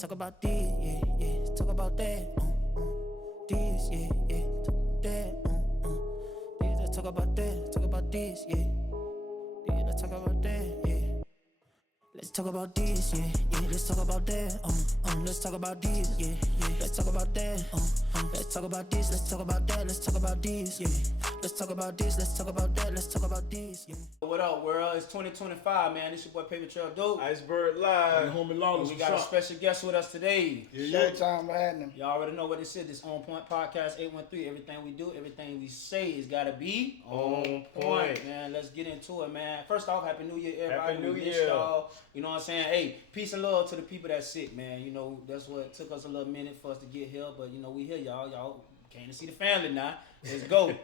Talk about this, yeah, yeah. Talk about that, this, yeah, yeah. Talk that, this. Let's talk about that. Talk about this, yeah. Yeah, let's talk about that, yeah. Let's talk about this, yeah, yeah. Let's talk about that, let's talk about this, yeah, yeah. Let's talk about that, let's talk about this, let's talk about that, let's talk about this, yeah. Let's talk about this, let's talk about that, let's talk about this, yeah. What up, world? It's 2025, man. This your boy Paper Trail Dope. Iceberg Live. And homie Lawless, We got a special guest with us today. Showtime, what happening? Y'all already know what this is. This On Point Podcast 813. Everything we do, everything we say is gotta be On point. man. Let's get into it, man. First off, Happy New Year, everybody. Happy New We missed Year. y'all. You know what I'm saying? Hey, peace and love to the people that's sick, man. You know, that's what took us a little minute for us to get here, but you know, we here, y'all. Y'all came to see the family now. Let's go.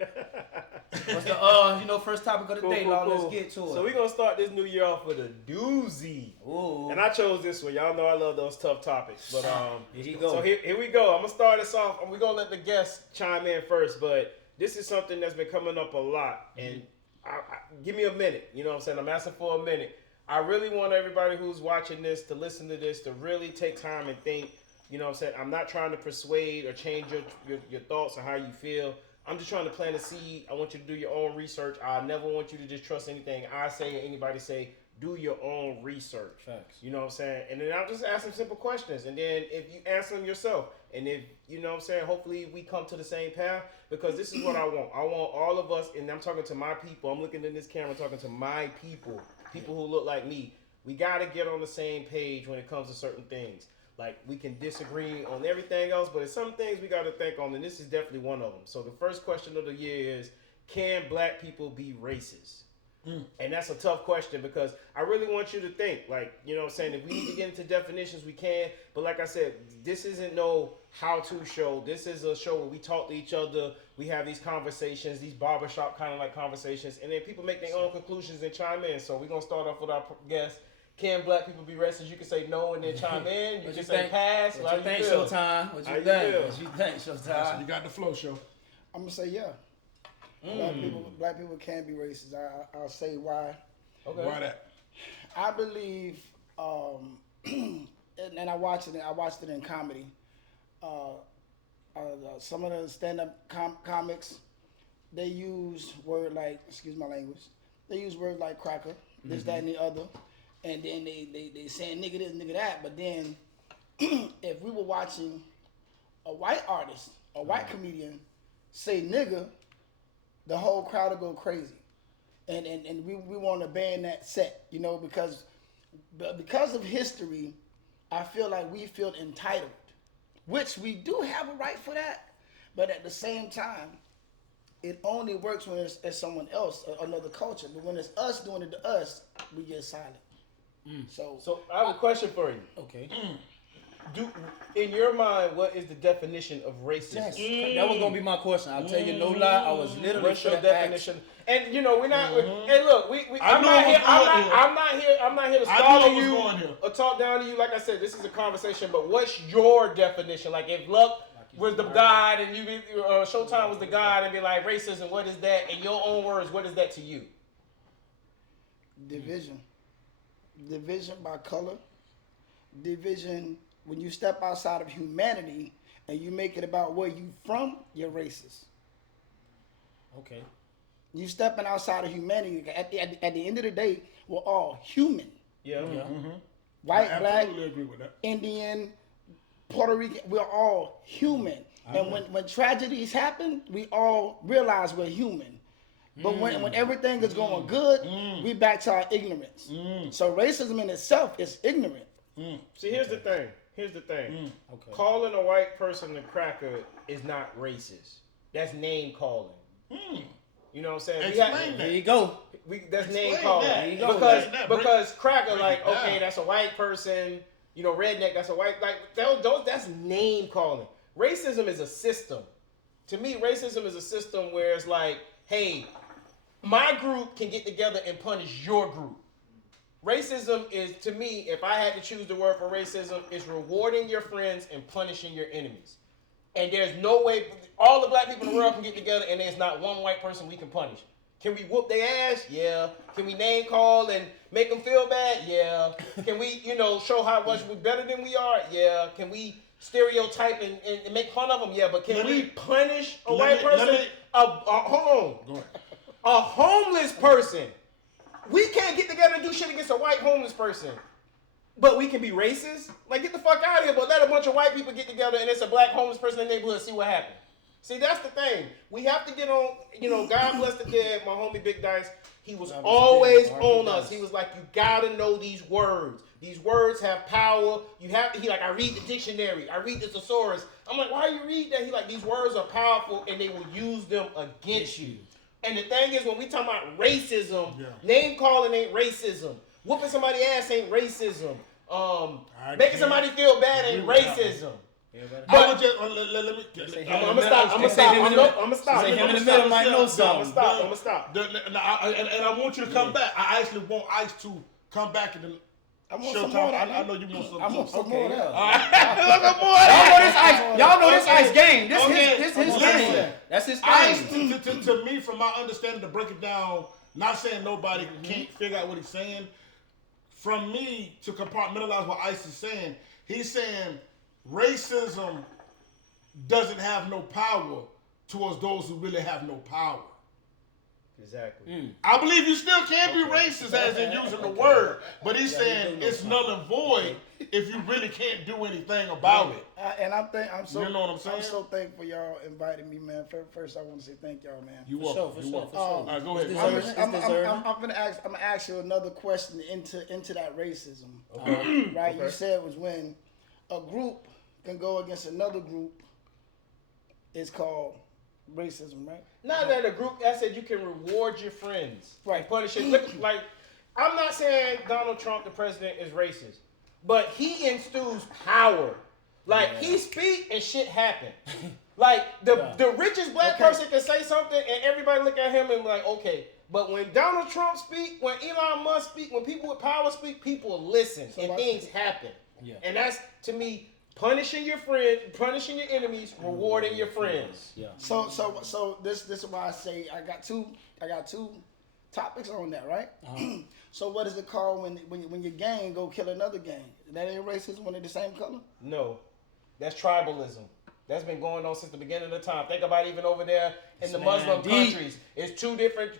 What's the first topic of the day, Law? Let's get to it. So we're gonna start this new year off with a doozy. Ooh. And I chose this one. Y'all know I love those tough topics. But Here you go. So here we go. I'm gonna start us off. We're gonna let the guests chime in first, but this is something that's been coming up a lot. And give me a minute. You know what I'm saying? I'm asking for a minute. I really want everybody who's watching this to listen to this to really take time and think. You know what I'm saying? I'm not trying to persuade or change your thoughts or how you feel. I'm just trying to plant a seed. I want you to do your own research. I never want you to just trust anything I say or anybody say. Do your own research. Facts. You know what I'm saying? And then I'll just ask some simple questions. And then if you answer them yourself, and if, you know what I'm saying, hopefully we come to the same path. Because this is what I want. I want all of us, and I'm talking to my people. I'm looking in this camera talking to my people. People who look like me. We got to get on the same page when it comes to certain things. Like, we can disagree on everything else, but there's some things we got to think on, and this is definitely one of them. So the first question of the year is, can black people be racist? And that's a tough question because I really want you to think, like, you know what I'm saying, if we need to get into definitions, we can. But like I said, this isn't no how-to show. This is a show where we talk to each other. We have these conversations, these barbershop kind of like conversations, and then people make their own conclusions and chime in. So we're going to start off with our guest. Can black people be racist? You can say no and then chime in. You can say pass. What you think, Showtime? What you think? What you think, Showtime? You got the flow, show. I'm gonna say yeah. Black people can be racist. I'll say why. Okay. Why that? I believe, and I watched it in comedy. Some of the stand-up comics, they use word like, excuse my language, they use words like cracker, this, that, and the other. And then they saying nigga this, nigga that. But then if we were watching a white artist, a white comedian say nigga, the whole crowd will go crazy. And we want to ban that set, you know, because of history, I feel like we feel entitled, which we do have a right for that. But at the same time, it only works when it's someone else, another culture. But when it's us doing it to us, we get silent. So I have a question for you. Okay. In your mind, what is the definition of racism? Yes. That was gonna be my question. I'll tell you no lie. I was literally What's your finna definition? And you know, we're not. Hey, look, I I'm know not what's here. going here. I'm not here to I stall know on what's you going here. or talk down to you. Like I said, this is a conversation. But what's your definition? Like, if luck was the God and Showtime was the God, and be like, racism, what is that? In your own words, what is that to you? Division by color, division when you step outside of humanity and you make it about where you from, you're racist. Okay. You stepping outside of humanity. At the end of the day, we're all human. Yeah. White, I black, absolutely agree with that. Indian, Puerto Rican, we're all human. And when tragedies happen, we all realize we're human. But when everything is going good, we back to our ignorance. So racism in itself is ignorant. See, here's the thing. Okay. Calling a white person a cracker is not racist. That's name calling. You know what I'm saying? Explain There you go. That's name Explain calling. that. There you go. Because cracker, like, it okay, down. that's a white person. You know, redneck, that's a white, like, that's name calling. Racism is a system. To me, racism is a system where it's like, hey, my group can get together and punish your group. Racism is, to me, if I had to choose the word for racism, is rewarding your friends and punishing your enemies. And there's no way, all the black people in the world can get together and there's not one white person we can punish. Can we whoop their ass? Yeah. Can we name call and make them feel bad? Yeah. Can we, show how much we're better than we are? Yeah. Can we stereotype and make fun of them? Yeah. But can we punish a white person? Hold on. A homeless person. We can't get together and do shit against a white homeless person. But we can be racist? Like, get the fuck out of here. But let a bunch of white people get together and it's a black homeless person in the neighborhood, see what happens. See, that's the thing. We have to get on, God bless the dead, my homie Big Dice. He was always on us. He was like, you gotta know these words. These words have power. I read the dictionary. I read the thesaurus. I'm like, why you read that? He like, these words are powerful and they will use them against you. And the thing is, when we talk about racism, name calling ain't racism. Whooping somebody's ass ain't racism. Making somebody feel bad ain't racism. But I'm gonna stop. Say him in the middle might know something. I'm gonna stop. And I want you to come back. I actually want Ice to come back and Showtime. I know you want some. I want some more. Y'all know this Ice game. This his game. That's his Ice, game. to me, from my understanding, to break it down, not saying nobody can't figure out what he's saying. From me, to compartmentalize what Ice is saying, he's saying racism doesn't have no power towards those who really have no power. Exactly. I believe you still can be racist as in using the word, but he's saying it's null and void if you really can't do anything about it. And I'm so, you know what I'm saying? I'm so thankful y'all invited me, man. First, I want to say thank y'all, man. You welcome. For sure. All right, go ahead. It's deserving. I'm gonna ask you another question into that racism. Okay. Right? You said it was when a group can go against another group. It's called racism, right? Not that a group. I said you can reward your friends, right? Punish it. Look, like, I'm not saying Donald Trump, the president, is racist, but he instills power. Like he speak and shit happen. Like the richest black person can say something and everybody look at him and be like, okay. But when Donald Trump speak, when Elon Musk speak, when people with power speak, people listen and things happen. Yeah. And that's, to me, punishing your friend, punishing your enemies, rewarding your friends. Yeah. So this is why I say I got two topics on that, right? So what is it called when your gang go kill another gang? That ain't racism when they're the same color? No, that's tribalism. That's been going on since the beginning of the time. Think about even over there in the Muslim countries. It's two different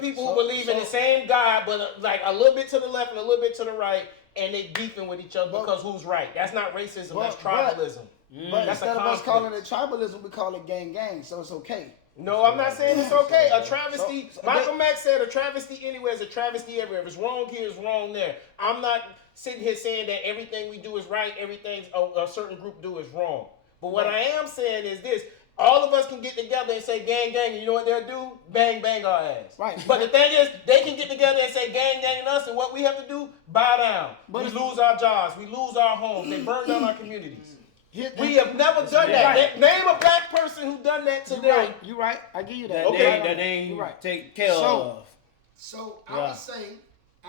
people who believe in the same God, but like a little bit to the left and a little bit to the right, and they beefing with each other because who's right. That's not racism. That's tribalism. But instead of us calling it tribalism, we call it gang, so it's okay. No, I'm not saying it's okay. A travesty, Malcolm X said a travesty anywhere is a travesty everywhere. If it's wrong here, it's wrong there. I'm not sitting here saying that everything we do is right, everything a certain group do is wrong. But what I am saying is this. All of us can get together and say gang, and you know what they'll do? Bang, bang our ass. Right. But the thing is, they can get together and say gang, and us, and what we have to do? Bow down. We lose our jobs. We lose our homes. They burn down our communities. We have never done that. Right. Name a black person who done that today. You're right. I give you that. That ain't take care of. So I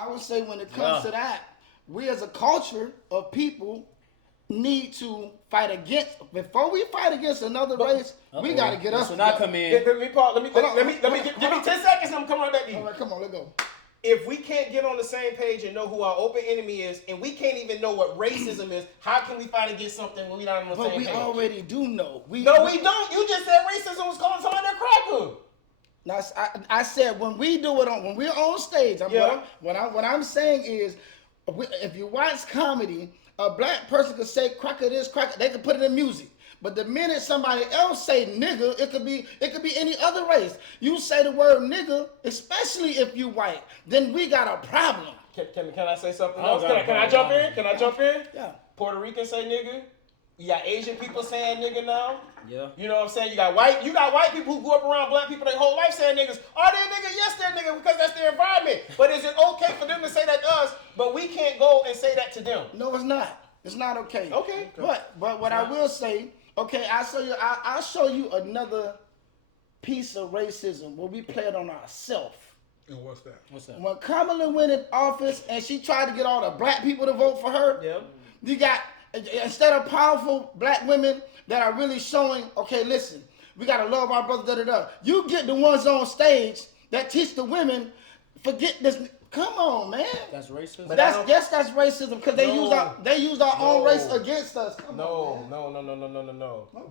would say when it comes to that, we as a culture of people need to fight against. Before we fight against another race, we got to get us. So now come in. Let me pause. Let me give me 10 seconds. And I'm coming right back to you. All right, come on, let's go. If we can't get on the same page and know who our open enemy is, and we can't even know what racism is, how can we fight against something when we're not on the same page? But we already do know. We don't. You just said racism was calling somebody a cracker. Now, I said when we do it when we're on stage. What I'm saying is, if you watch comedy, a black person could say cracker this, cracker. They could put it in music. But the minute somebody else say nigga, it could be any other race. You say the word nigga, especially if you white, then we got a problem. Can I say something else? Can I jump in? Can I jump in? Yeah. Puerto Rican say nigga. You got Asian people saying nigga now. Yeah. You know what I'm saying? You got white people who grew up around black people their whole life saying niggas. Are they nigga? Yes, they're nigga because that's their environment. But is it okay for them to say that to us, but we can't go and say that to them? No, it's not. It's not okay. Okay. But what I will say, okay, I'll show you another piece of racism where we play it on ourselves. And what's that? When Kamala went in office and she tried to get all the black people to vote for her, you got, instead of powerful black women that are really showing, okay, listen, we got to love our brothers, you get the ones on stage that teach the women, forget this. Come on, man. That's racism. That's racism because they use our own race against us. No.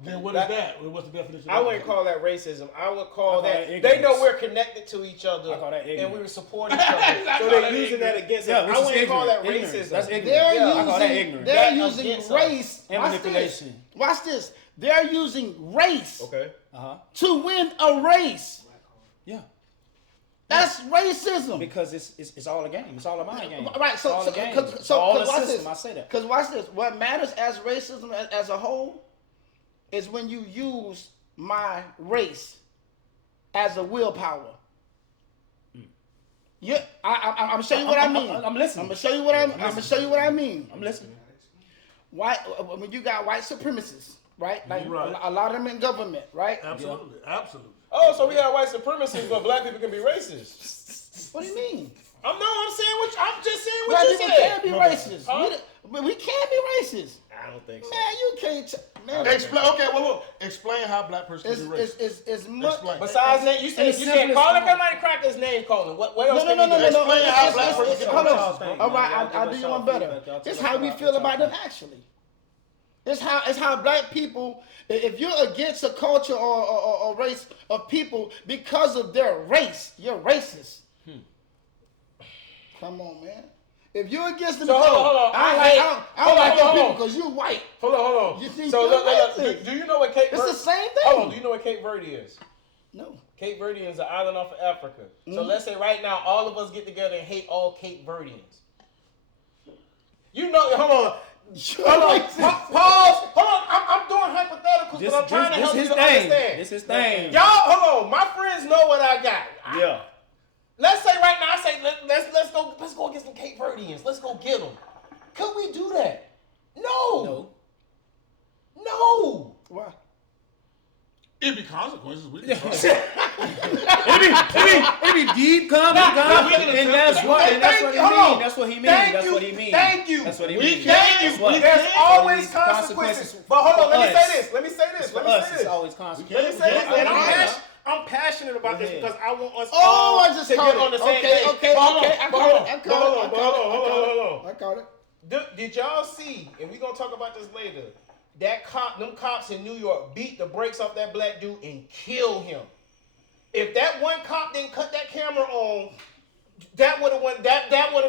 Then what is that? What's the definition? I wouldn't call that racism. I would call that ignorance. they know we're connected to each other I call that and ignorance. we support each other. So they're using that against us. which I is wouldn't call that ignorant. racism. That's ignorant. They're I call that ignorant. They're That using against race and watch manipulation. This. Watch this. They're using race Okay. to win a race. Yeah. That's racism. Because it's all a game. It's all a mind game. Right. It's So all a game. watch system. this. I say that. Because watch this. What matters as racism as a whole is when you use my race as a willpower. Yeah, I'm gonna show you what I mean. I'm listening. I'm gonna show you what I'm gonna show you what I mean. I'm listening. White when you got white supremacists, right? Like Right. a lot of them in government, right? Absolutely. Absolutely. Oh, so we have white supremacists, but black people can be racist. What do you mean? I'm just saying Black what you people said. can be racist. Huh? We can be racist. I don't think so. Man, you can't. Man, Explain. Okay. Well, explain how black person can be racist. it's much. Explain. Besides that, you said you can't call somebody cracker's name calling. What else No. can we do? Explain how black person can Hold be on. racist. All right, Y'all give I'll us do you y'all one better. feedback. Y'all It's tell how us we what feel y'all about them think. actually. It's how black people. If you're against a culture or race of people because of their race, you're racist. Come on, man. If you're against them, So, hold on. I don't like your hold people on. because you white. Hold on. You think So you're look, racist. do you know what Cape It's Verde? the same thing. Hold on. Do you know what Cape Verde is? No. Cape Verde is an island off of Africa. So let's say right now all of us get together and hate all Cape Verdeans. You know, hold on. Pause. Hold on. I'm doing hypotheticals, but I'm trying to help you to understand. This is thing. Y'all, hold on. My friends know what I got. Yeah. Let's say right now, I say let's go get some Cape Verdeans. Let's go get them. Could we do that? No. Why? It'd be consequences. We can It be deep, calm, and that's what he means. That's what he means. Thank you. That's what he We means. can't. That's what- There's always These consequences. But hold on, let me say this. For us, it's always Let me consequences. say this. And Yeah. I'm passionate about this ahead. because I want us Oh, all I just to caught get on the it. same page. Okay. But hold on, I but caught hold it. on, hold on. I caught it. Did y'all see, and we're going to talk about this later, them cops in New York beat the brakes off that black dude and killed him. If that one cop didn't cut that camera on, that would have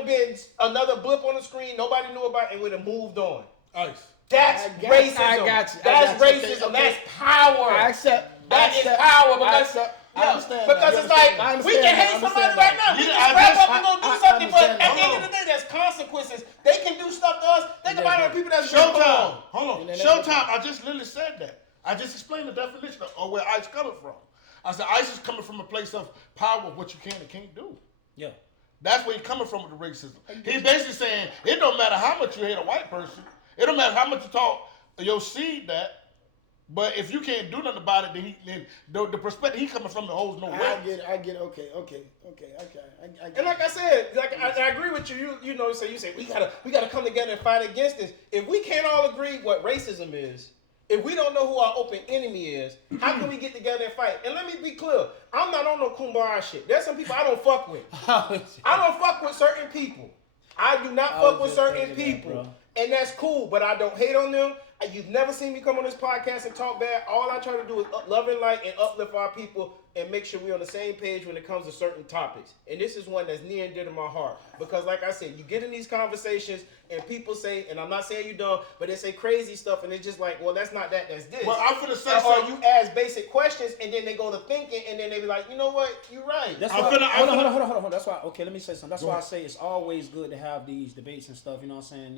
been another blip on the screen. Nobody knew about it and would have moved on. Ice. That's racism. I got you. That's racism. Okay. That's power. I accept. That is power I understand. because that. it's like I we can hate understand somebody that. right now. We Yeah, can wrap up and go do I something, but understand at the that. end of the day, there's consequences. They can do stuff to us. Think about all the people that's Showtime. Hold on. And then Showtime. I just literally said that. I just explained the definition of where ICE coming from. I said ICE is coming from a place of power of what you can and can't do. Yeah. That's where he's coming from with the racism. He's basically saying it don't matter how much you hate a white person. It don't matter how much you talk your seed that. But if you can't do nothing about it, then the perspective he coming from holds no weight. I get it. Okay. I get And like I said, I agree with you. You know, so you say we gotta come together and fight against this. If we can't all agree what racism is, if we don't know who our open enemy is, how can we get together and fight? And let me be clear, I'm not on no kumbaya shit. There's some people I don't fuck with. I don't fuck with certain people. I do not fuck with certain people. And that's cool, but I don't hate on them. You've never seen me come on this podcast and talk bad. All I try to do is love and light and uplift our people and make sure we're on the same page when it comes to certain topics. And this is one that's near and dear to my heart. Because like I said, you get in these conversations and people say, and I'm not saying you don't, but they say crazy stuff and it's just like, well, that's not that, that's this. Well, I'm finna say or something. you ask basic questions and then they go to thinking and then they be like, you know what, you're right. That's I'm why. finna- I'm Hold on. That's why. Okay, let me say something. That's why I say it's always good to have these debates and stuff. You know what I'm saying?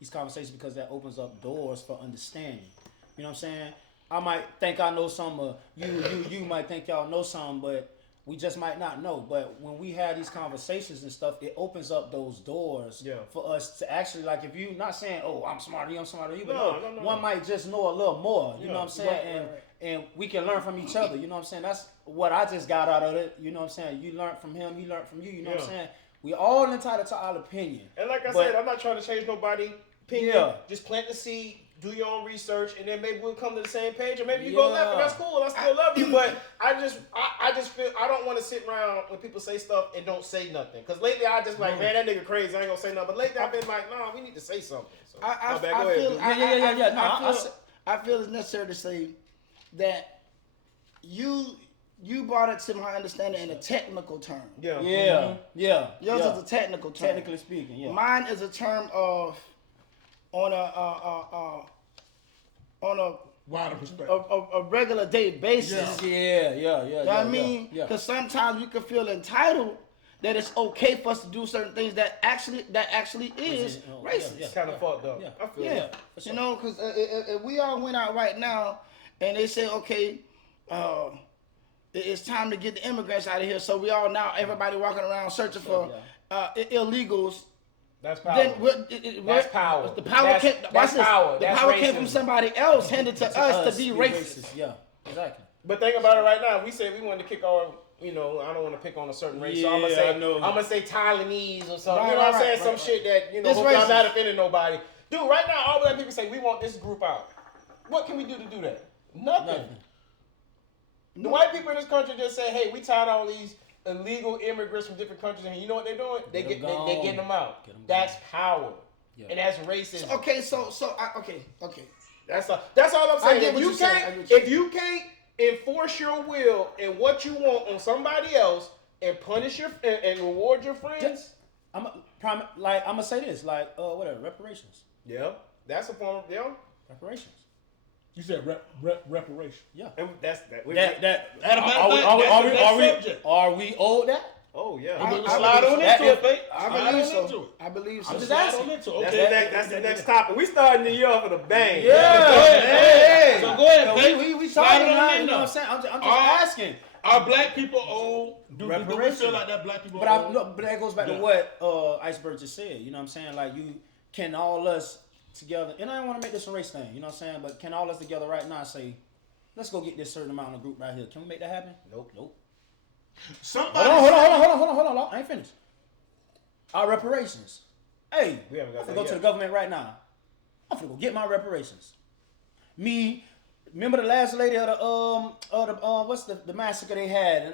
These conversations because that opens up doors for understanding. You know what I'm saying? I might think I know something. You might think y'all know something, but we just might not know. But when we have these conversations and stuff, it opens up those doors for us to actually, like, if you not saying, oh, I'm smarter than you, but No. one might just know a little more. You know what I'm saying? Right. And we can learn from each other. You know what I'm saying? That's what I just got out of it. You know what I'm saying? You learn from him, he learned from you. You know what I'm saying? We all entitled to our opinion. And like I But- said, I'm not trying to change nobody's opinion. Yeah. Just plant the seed do your own research, and then maybe we'll come to the same page, or maybe you go left, and that's cool. I still love you, but I just feel I don't want to sit around when people say stuff and don't say nothing. Because lately I just like, man, that nigga crazy. I ain't gonna say nothing. But lately I've been like, nah, we need to say something. So, I feel it's necessary to say that you brought it to my understanding in a technical term. Yeah. Yours is a technical term. Technically speaking, yeah. Mine is a term of on a Wider perspective. a regular day basis. Yeah. You know what I mean? Because sometimes we can feel entitled that it's okay for us to do certain things that actually is racist. It's kind of fucked up. I feel that. You know, because if we all went out right now and they say, okay, it's time to get the immigrants out of here, so we all now everybody walking around searching for illegals. That's power. Then that's power. The power came. That's power. The That's power racism. came from somebody else, handed to us to be racist. Yeah, exactly. But think about it right now. We said we wanted to kick our, I don't want to pick on a certain race, so I'm gonna say Taiwanese or something. You know what I'm saying? Some shit that hope I'm not offending nobody. Dude, right now all black people say we want this group out. What can we do to do that? Nothing. The white people in this country just say, hey, we tired of all these illegal immigrants from different countries, and you know what they're doing? They getting them out. That's power, and that's racism. Okay. That's all I'm saying. If you can't enforce your will and what you want on somebody else and punish and reward your friends, I'm gonna say this, whatever, reparations. Yeah, that's a form of reparations. You said reparation. Yeah, and are we owed that? Oh yeah, slide on into it. I believe so. I'm just asking. Okay, that's the next topic. We starting the year off with a bang. Yeah, So go ahead, we starting on, you know what I'm saying? I'm just asking. Are black people owed? Do we feel like that black people owed? But that goes back to what Iceberg just said. You know what I'm saying? Like, you can all us together, and I don't want to make this a race thing. You know what I'm saying? But can all us together right now say, let's go get this certain amount of group right here? Can we make that happen? Nope. Somebody. Hold on. I ain't finished. Our reparations. Hey, we haven't got I'm that gonna go yet. to the government right now. I'm gonna go get my reparations. Remember the last lady of the massacre they had in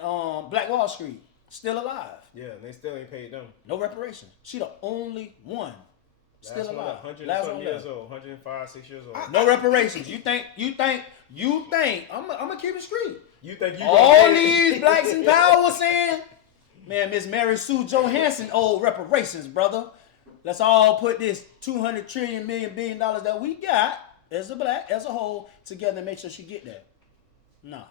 Black Wall Street? Still alive. Yeah, and they still ain't paid them. No reparations. She the only one still alive. 100 years old, 105, 6 years old. No reparations. You think? I'm gonna keep it street. You think you all these blacks in power saying, man, Miss Mary Sue Johansson owed reparations, brother. Let's all put this $200 trillion billion that we got as a whole together and make sure she get that. Nah,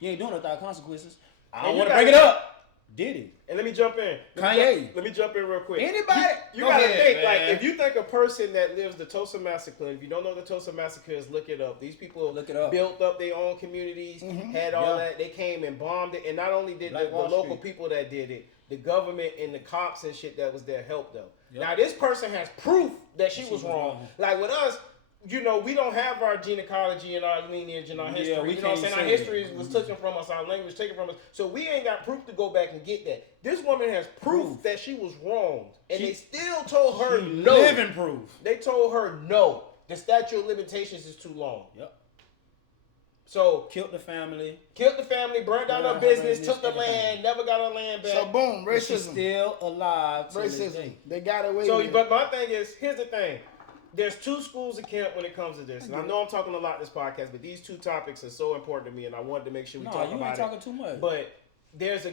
you ain't doing it without consequences. I don't want to break it up. Did he? And let me jump in. Kanye. Let me jump in real quick. Anybody? You gotta think, man. Like, if you think a person that lives the Tulsa Massacre, if you don't know the Tulsa Massacre is, look it up. These people built up their own communities, had all that. They came and bombed it. And not only did the local people that did it, the government and the cops and shit that was there helped them. Yep. Now, this person has proof that she was wrong. Like, with us, we don't have our genealogy and our lineage and our history. You know what I'm saying? Our history was taken from us, our language taken from us. So we ain't got proof to go back and get that. This woman has proof that she was wronged. And they still told her no. Living proof. They told her no. The statute of limitations is too long. Yep. So killed the family, burned down her business, took the land, never got her land back. So boom, racism. She's still alive. Racism. They got away with it. But my thing is, here's the thing. There's two schools of camp when it comes to this. And I know I'm talking a lot in this podcast, but these two topics are so important to me, and I wanted to make sure we talk about it. No, you ain't talking too much. But there's a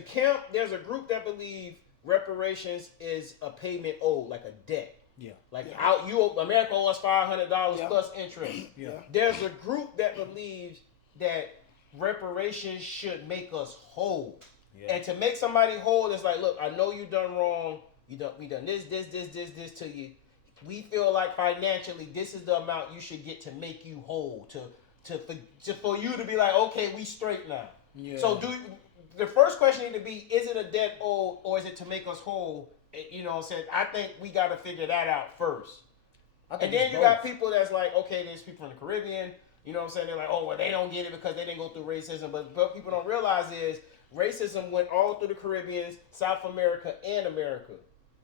group that believe reparations is a payment owed, like a debt. Yeah. America owes us $500 plus interest. Yeah. There's a group that believes that reparations should make us whole. Yeah. And to make somebody whole, it's like, look, I know you done wrong. We done this to you. We feel like financially, this is the amount you should get to make you whole, for you to be like, okay, we straight now. Yeah. So the first question need to be, is it a debt owed or is it to make us whole? You know what I'm saying? I think we got to figure that out first. And then you got people that's like, okay, there's people in the Caribbean, you know what I'm saying? They're like, oh, well, they don't get it because they didn't go through racism. But what people don't realize is racism went all through the Caribbean, South America, and America.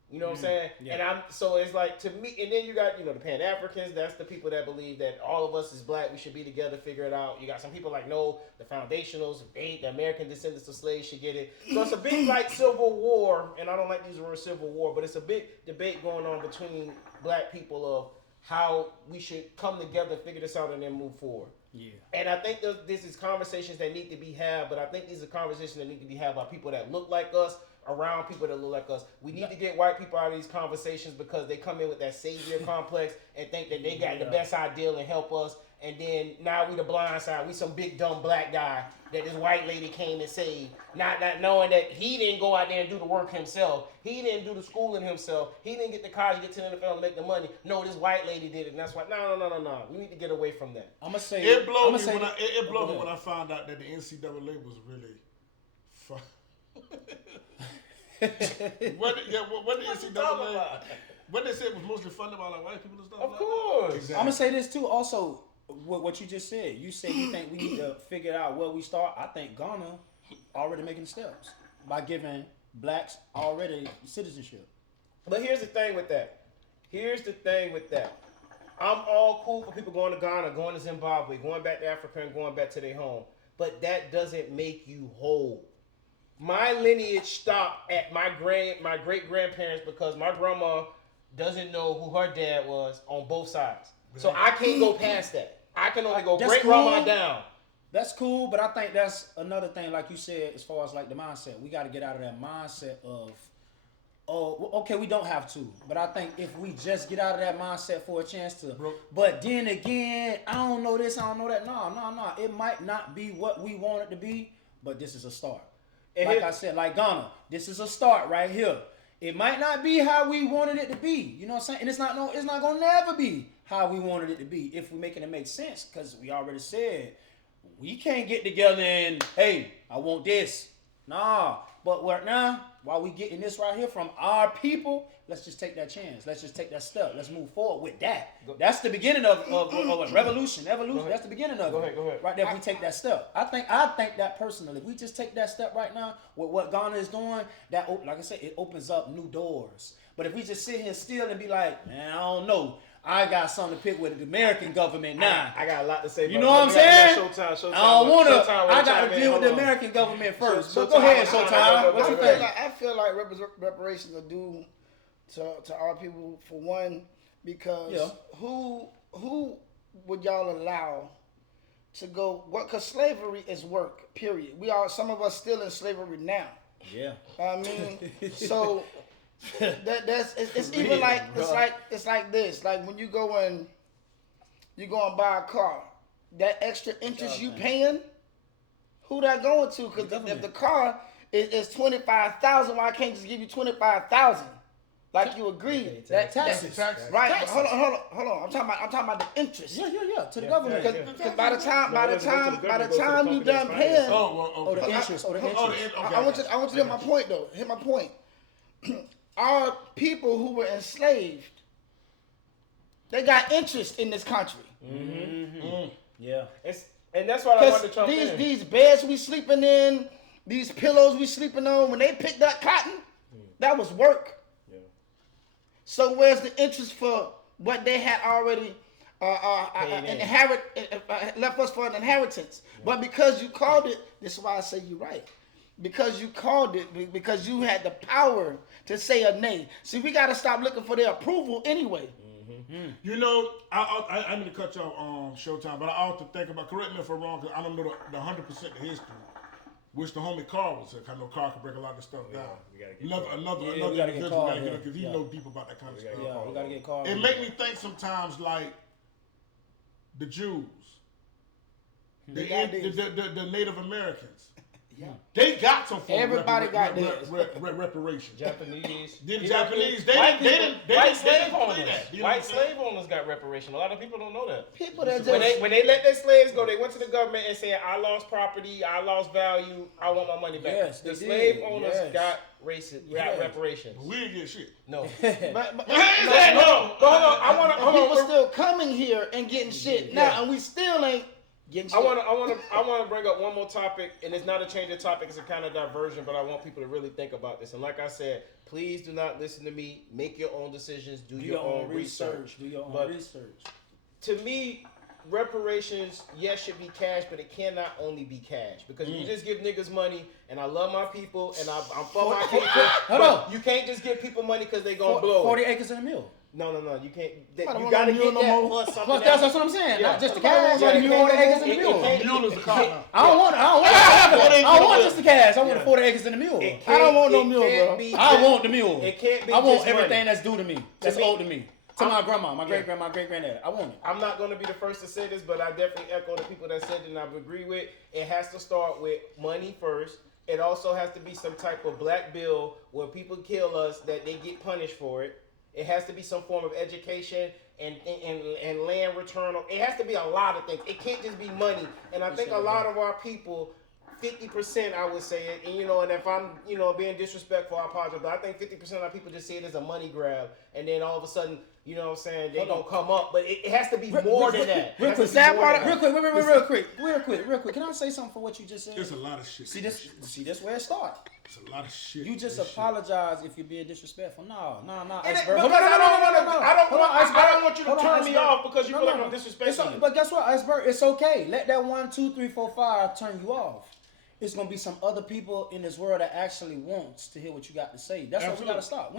You know what I'm saying? Yeah. So it's like to me, and then you got the Pan Africans. That's the people that believe that all of us is black. We should be together, figure it out. You got some people like no, the foundationals, the American descendants of slaves should get it. So it's a big like civil war, and I don't like these words civil war, but it's a big debate going on between black people of how we should come together, figure this out, and then move forward. Yeah. And I think this is conversations that need to be had, but I think these are conversations that need to be had by people that look like us, around people that look like us. We need to get white people out of these conversations because they come in with that savior complex and think that they got the best ideal and help us. And then now we the blind side. We some big dumb black guy that this white lady came and saved. Not knowing that he didn't go out there and do the work himself. He didn't do the schooling himself. He didn't get the college, get to the NFL and make the money. No, this white lady did it. And that's why, no. We need to get away from that. I'm going to say... It blew me when I found out that the NCAA was really fun. What the NCAA? What they said was mostly funded by like white people and stuff. Of course. Exactly. I'm gonna say this too. Also, what you just said. You said you think we need to figure out where we start. I think Ghana already making steps by giving blacks already citizenship. But here's the thing with that. I'm all cool for people going to Ghana, going to Zimbabwe, going back to Africa, and going back to their home. But that doesn't make you whole. My lineage stopped at my great grandparents because my grandma doesn't know who her dad was on both sides. So I can't go past that. I can only go great grandma down. That's cool, but I think that's another thing, like you said, as far as like the mindset. We got to get out of that mindset of, okay, we don't have to. But I think if we just get out of that mindset for a chance to, but then again, I don't know this, I don't know that. No. It might not be what we want it to be, but this is a start. Like I said, like Ghana, this is a start right here. It might not be how we wanted it to be. You know what I'm saying? And it's not gonna never be how we wanted it to be if we're making it make sense. Because we already said we can't get together and hey, I want this. Nah. But right now, while we getting this right here from our people, let's just take that chance. Let's just take that step. Let's move forward with that. That's the beginning of revolution, evolution. That's the beginning of it. Go ahead. Right there, if we take that step. I think that personally, if we just take that step right now with what Ghana is doing, that like I said, it opens up new doors. But if we just sit here still and be like, man, I don't know. I got something to pick with the American government now. I got a lot to say. You know what I'm saying? Showtime. I don't want to. I got to deal with the American government first. So go ahead, Showtime. What you think? I feel like reparations are due to our people for one, because who would y'all allow to go? What? Because slavery is work. Period. Some of us still in slavery now. Yeah. I mean, so. It's even like it's like this. Like when you go and buy a car, that extra interest you paying, who that going to? Because if the car is $25,000, why I can't just give you $25,000? Like you agreed. Taxes. Right. Taxes. Hold on. I'm talking about the interest. Yeah. To the government. Because by the time you done paying, the interest. I want you to hit my point though. Hit my point. Our people who were enslaved, they got interest in this country. Mm-hmm. Yeah. And that's what I wanted to jump in. These beds we sleeping in, these pillows we sleeping on, when they picked up cotton, that was work. Yeah. So where's the interest for what they had already left us for an inheritance? Yeah. But because you called it, this is why I say you're right. Because you called it, because you had the power to say a nay. See, we got to stop looking for their approval anyway. Mm-hmm. You know, I need to cut you off on Showtime, but I ought to think about, correct me if I'm wrong, because I don't know the 100% of history, which the homie Carl was. I know Carl can break a lot of stuff down. Another individual, because he knows deep about that kind of stuff. Yeah, we got to get Carl. It make me think sometimes like the Jews, the Native Americans. Yeah. They got some form of reparations. Japanese. The Japanese, they white slave owners got reparation. A lot of people don't know that. People that when they let their slaves go, they went to the government and said, "I lost property, I lost value, I want my money back." Yes, the slave owners got reparations. We didn't get shit. No. but hold on. People still coming here and getting shit now, and we still ain't getting I shit. want to bring up one more topic, and it's not a change of topic; it's a kind of diversion. But I want people to really think about this. And like I said, please do not listen to me. Make your own decisions. Do your own research. Do your own research. To me, reparations, yes, should be cash, but it cannot only be cash. Because you just give niggas money, and I love my people, and I'm for my people. Hold on. You can't just give people money because they gonna blow 40 it. acres in a mill. No, you can't. I don't You want gotta no get mule that no more. plus something Plus, else. that's what I'm saying. Yeah. Not just the I don't cash. want You no 40 acres in It the mule. can't- Mule is a car now. I don't want just the cash. I want the 40 acres in the mule. It I don't want no it mule, can't bro. be I just- want the mule. It can't be I want just everything money. that's due to me. That's me- owed to me. To my grandma, my great grandma, my great granddad. I want it. I'm not going to be the first to say this, but I definitely echo the people that said it, and I agree with. It has to start with money first. It also has to be some type of black bill where people kill us that they get punished for it. It has to be some form of education and land return. It has to be a lot of things. It can't just be money. And I think a lot of our people, 50%, I would say it, and if I'm, being disrespectful, I apologize, but I think 50% of our people just see it as a money grab, and then all of a sudden, you know what I'm saying, they gonna come up, but it has to be more than that. Real quick, real quick. Can I say something for what you just said? There's a lot of shit. See this where it starts. There's a lot of shit. You just This shit. apologize if you're being disrespectful. No, And Iceberg. because I don't want you to turn me off because you feel like I'm disrespecting you. But guess what, Iceberg? It's okay. Let that 1, 2, 3, 4, 5 turn you off. It's gonna be some other people in this world that actually wants to hear what you got to say. That's what we gotta stop.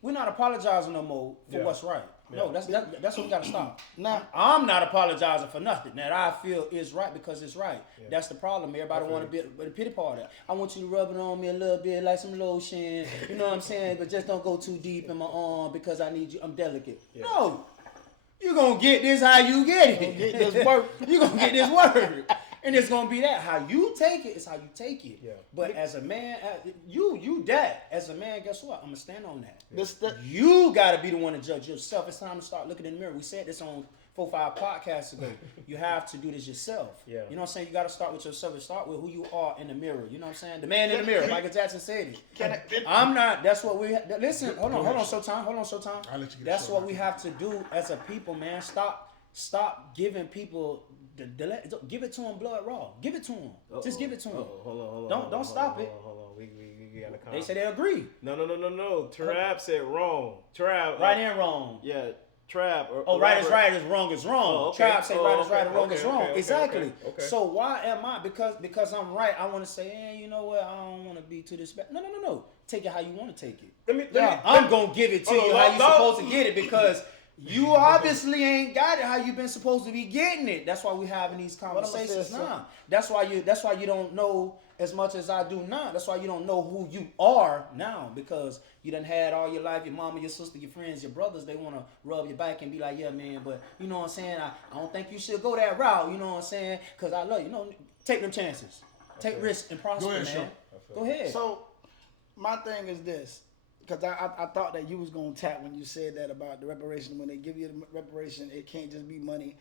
We're not apologizing no more for what's right. No, that's what we gotta stop. Now, I'm not apologizing for nothing that I feel is right because it's right. That's the problem. Everybody want to be a pity party. I want you to rub it on me a little bit like some lotion. You know what I'm saying? But just don't go too deep in my arm because I need you. I'm delicate. No. You're gonna get this how you get it. Get this work. You're gonna get this work. And it's gonna be that. How you take it is how you take it. Yeah. But as a man, you that. As a man, guess what? I'm gonna stand on that. Yeah. You gotta be the one to judge yourself. It's time to start looking in the mirror. We said this on 4-5 podcasts ago. You have to do this yourself. Yeah. You know what I'm saying? You gotta start with yourself and start with who you are in the mirror. You know what I'm saying? The man in the mirror. Michael Jackson said it. I'm not. That's what we. Listen. Hold on, Showtime. I'll let you get That's it, what Showtime. we have to do as a people, man. Stop giving people. Give it to them blood raw. Give it to them. Just give it to them. Hold on. Don't stop it. Hold on. We got to They say they agree. No. Trab said wrong. Trab. Right and wrong. Yeah. Trab. Right is right, is wrong is wrong. Oh, okay. Tribe say right is right and wrong Okay, is wrong. okay, Exactly. okay. So why am I? Because I'm right. I want to say, you know what? I don't want to be too disrespectful. No. Take it how you want to take it. I'm gonna give it to you how you supposed to get it because you obviously ain't got it how you been supposed to be getting it. That's why we having these conversations now. That's why you don't know as much as I do now. That's why you don't know who you are now because you done had all your life, your mama, your sister, your friends, your brothers, they want to rub your back and be like, yeah, man, but you know what I'm saying? I don't think you should go that route, you know what I'm saying? Because I love you. Take them chances. Take risks and prosper, Go ahead, man. Sean. Go ahead. So, my thing is this, because I thought that you was going to tap when you said that about the reparation. When they give you the reparation, it can't just be money.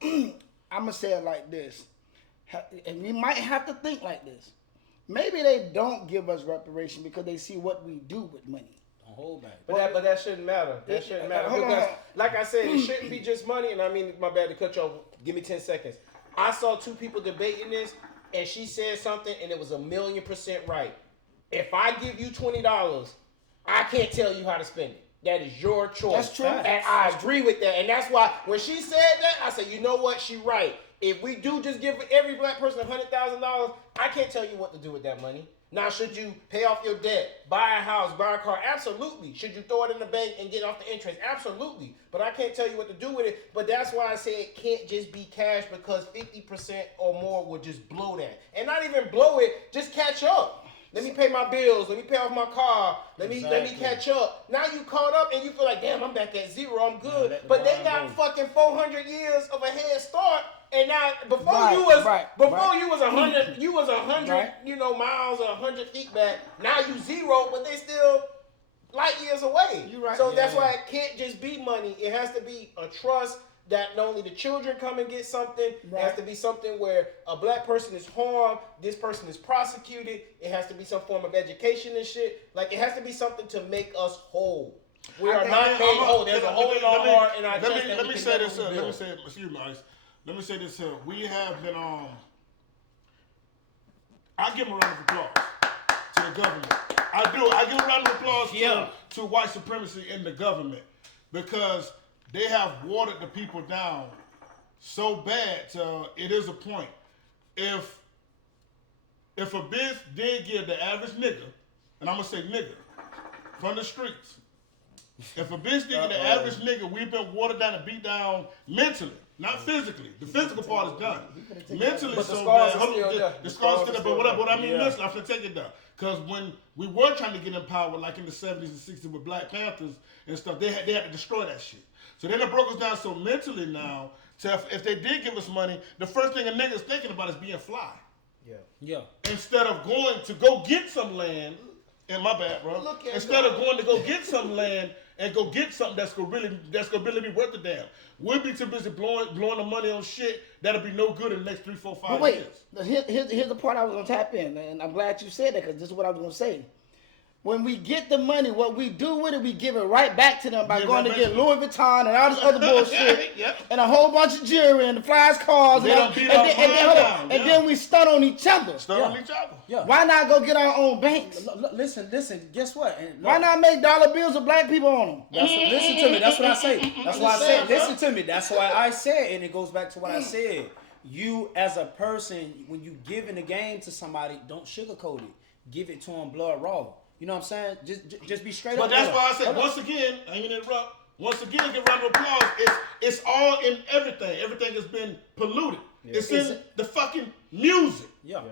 I'm going to say it like this, and we might have to think like this. Maybe they don't give us reparation because they see what we do with money. Don't hold back. But that shouldn't matter. That shouldn't matter. Hold on. Because, like I said, it shouldn't be just money. And I mean, my bad to cut you off. Give me 10 seconds. I saw two people debating this, and she said something, and it was 1,000,000% right. If I give you $20, I can't tell you how to spend it. That is your choice. That's true. And I agree with that. And that's why when she said that, I said, you know what? She right. If we do just give every black person $100,000, I can't tell you what to do with that money. Now, should you pay off your debt, buy a house, buy a car? Absolutely. Should you throw it in the bank and get off the interest? Absolutely. But I can't tell you what to do with it. But that's why I say it can't just be cash because 50% or more would just blow that. And not even blow it, just catch up. Let me pay my bills. Let me pay off my car. Let me catch up. Now you caught up and you feel like, damn, I'm back at zero. I'm good. But they got fucking 400 years of a head start. And now before you was 100, you was 100, miles or 100 feet back. Now you zero, but they still light years away. You right. So that's why it can't just be money. It has to be a trust. That not only the children come and get something, it has to be something where a black person is harmed, this person is prosecuted, it has to be some form of education and shit. Like, it has to be something to make us whole. We are not made whole. There's a hole in our heart and our chest. Let me say this. Let me say, excuse me, Ice. let me say this here. We have been I give them a round of applause to the government. I do. I give a round of applause to white supremacy in the government because they have watered the people down so bad to it is a point. If a bitch did give the average nigga, and I'm gonna say nigga, from the streets, if a bitch did give the average nigga, we've been watered down and beat down mentally. Not physically. The physical part is done. Mentally, but the so scars bad. are still there. The scars still there. But what I mean, listen, I'm gonna take it down. Because when we were trying to get in power, like in the 70s and 60s with Black Panthers and stuff, they had to destroy that shit. So then it broke us down so mentally now, to if they did give us money, the first thing a nigga is thinking about is being fly. Yeah. Instead of going to go get some land, and my bad, bro. Instead of going to go get some land and go get something that's gonna really be worth a damn. We'll be too busy blowing the money on shit that'll be no good in the next 3, 4, 5 years. But wait, here's the part I was gonna tap in, and I'm glad you said that because this is what I was gonna say. When we get the money, what we do with it, we give it right back to them by going to get Louis Vuitton and all this other bullshit and a whole bunch of jewelry and the flies cars and then we stun on each other. Yeah. Why not go get our own banks? Listen. Guess what? And Why not make dollar bills with black people on them? Listen to me. That's what I say. That's why I said. Listen to me. That's why I said, and it goes back to what I said. You as a person, when you giving the game to somebody, don't sugarcoat it. Give it to them blood raw. You know what I'm saying? Just be straight up. But that's why I said, once again, I ain't gonna interrupt. Once again, give a round of applause. It's all in everything. Everything has been polluted. Yeah. It's in the fucking music. Yeah.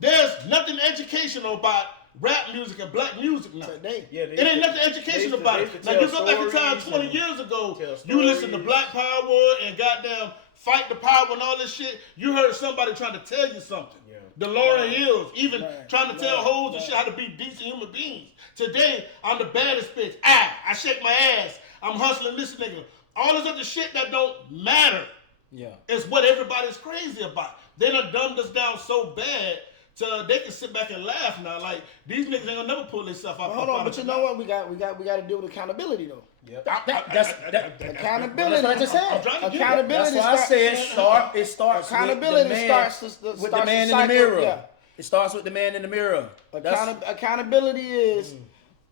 There's nothing educational about rap music and black music now. It ain't nothing educational about it. Now you go back in time 20 years ago, you listen to Black Power and goddamn Fight the Power and all this shit. You heard somebody trying to tell you something. The Lauryn Hills, even trying to tell hoes and shit how to be decent human beings. Today, I'm the baddest bitch. I shake my ass. I'm hustling this nigga. All this other shit that don't matter is what everybody's crazy about. They done dumbed us down so bad so they can sit back and laugh now. Like, these niggas ain't gonna never pull themselves out. Hold on, but you know what? We got to deal with accountability though. Yep. Accountability. That's what I just said. Accountability. That's why I said it starts accountability with the man in the mirror. Yeah. It starts with the man in the mirror. Accountability is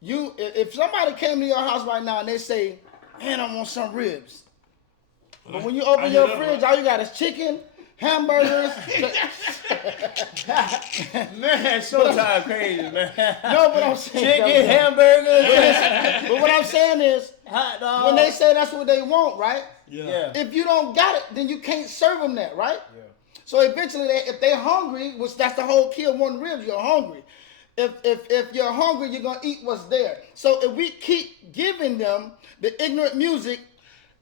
you. If somebody came to your house right now and they say, "Man, I want some ribs," but when you open your fridge, all you got is chicken, hamburgers. Man, Showtime crazy, man. No, but I'm saying chicken, hamburgers. But what I'm saying is, hot dog. when they say that's what they want, right? Yeah. If you don't got it, then you can't serve them that, right? Yeah. So eventually, if they're hungry, which that's the whole kill one ribs, you're hungry. If you're hungry, you're gonna eat what's there. So if we keep giving them the ignorant music.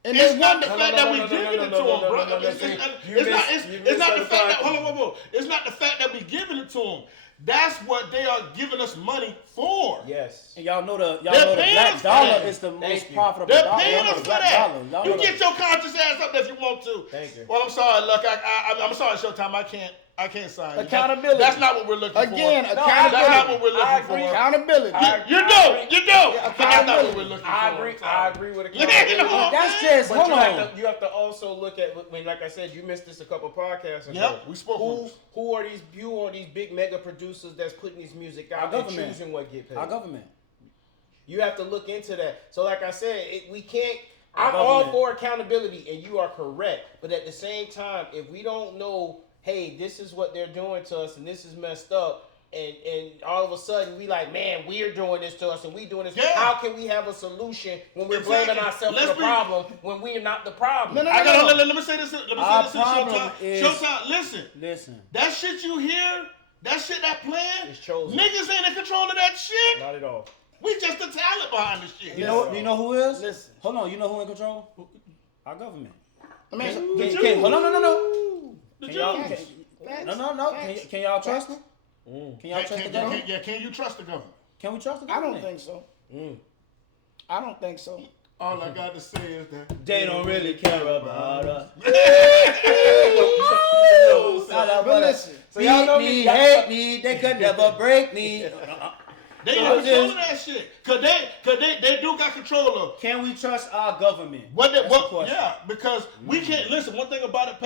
And it's not the fact that we giving it to them, bro. It's not the fact that hold on. It's not the fact that we giving it to them. That's what they are giving us money for. Yes. And y'all know the black dollar is the most profitable dollar. They're paying us for that. You get your conscious ass up there if you want to. Thank you. Well, I'm sorry, look, I'm sorry, Showtime. I can't sign. Accountability. That's not what we're looking for. Accountability. That's not what we're looking for. Accountability. You do. That's not what we're looking for. I agree with accountability. That's just, hold on. You have to also look at, when, like I said, you missed this a couple podcasts ago. Yep, we spoke. Who are these big mega producers that's putting these music out and choosing what get paid? Our government. You have to look into that. So like I said, we can't. I'm all for accountability, and you are correct. But at the same time, if we don't know, hey, this is what they're doing to us, and this is messed up, and all of a sudden we like, man, we're doing this to us, and we doing this. Yeah. How can we have a solution when we're blaming ourselves for the problem when we're not the problem? No. Let me say this. Showtime. Listen. That shit you hear, that shit that playing, niggas ain't in control of that shit. Not at all. We just the talent behind this shit. You know who is? Listen. Hold on. You know who in control? Our government. I mean, hold on. No. Can y'all trust them? Can y'all trust the government? Can you trust the government? Can we trust the I government? don't think so. I don't think so. All I got to say is that they don't really care about us. But listen, so y'all know me, hate me, they could never break me. They in control of that shit. Cause they do got control of. Can we trust our government? Yeah, because we can't listen. One thing about it,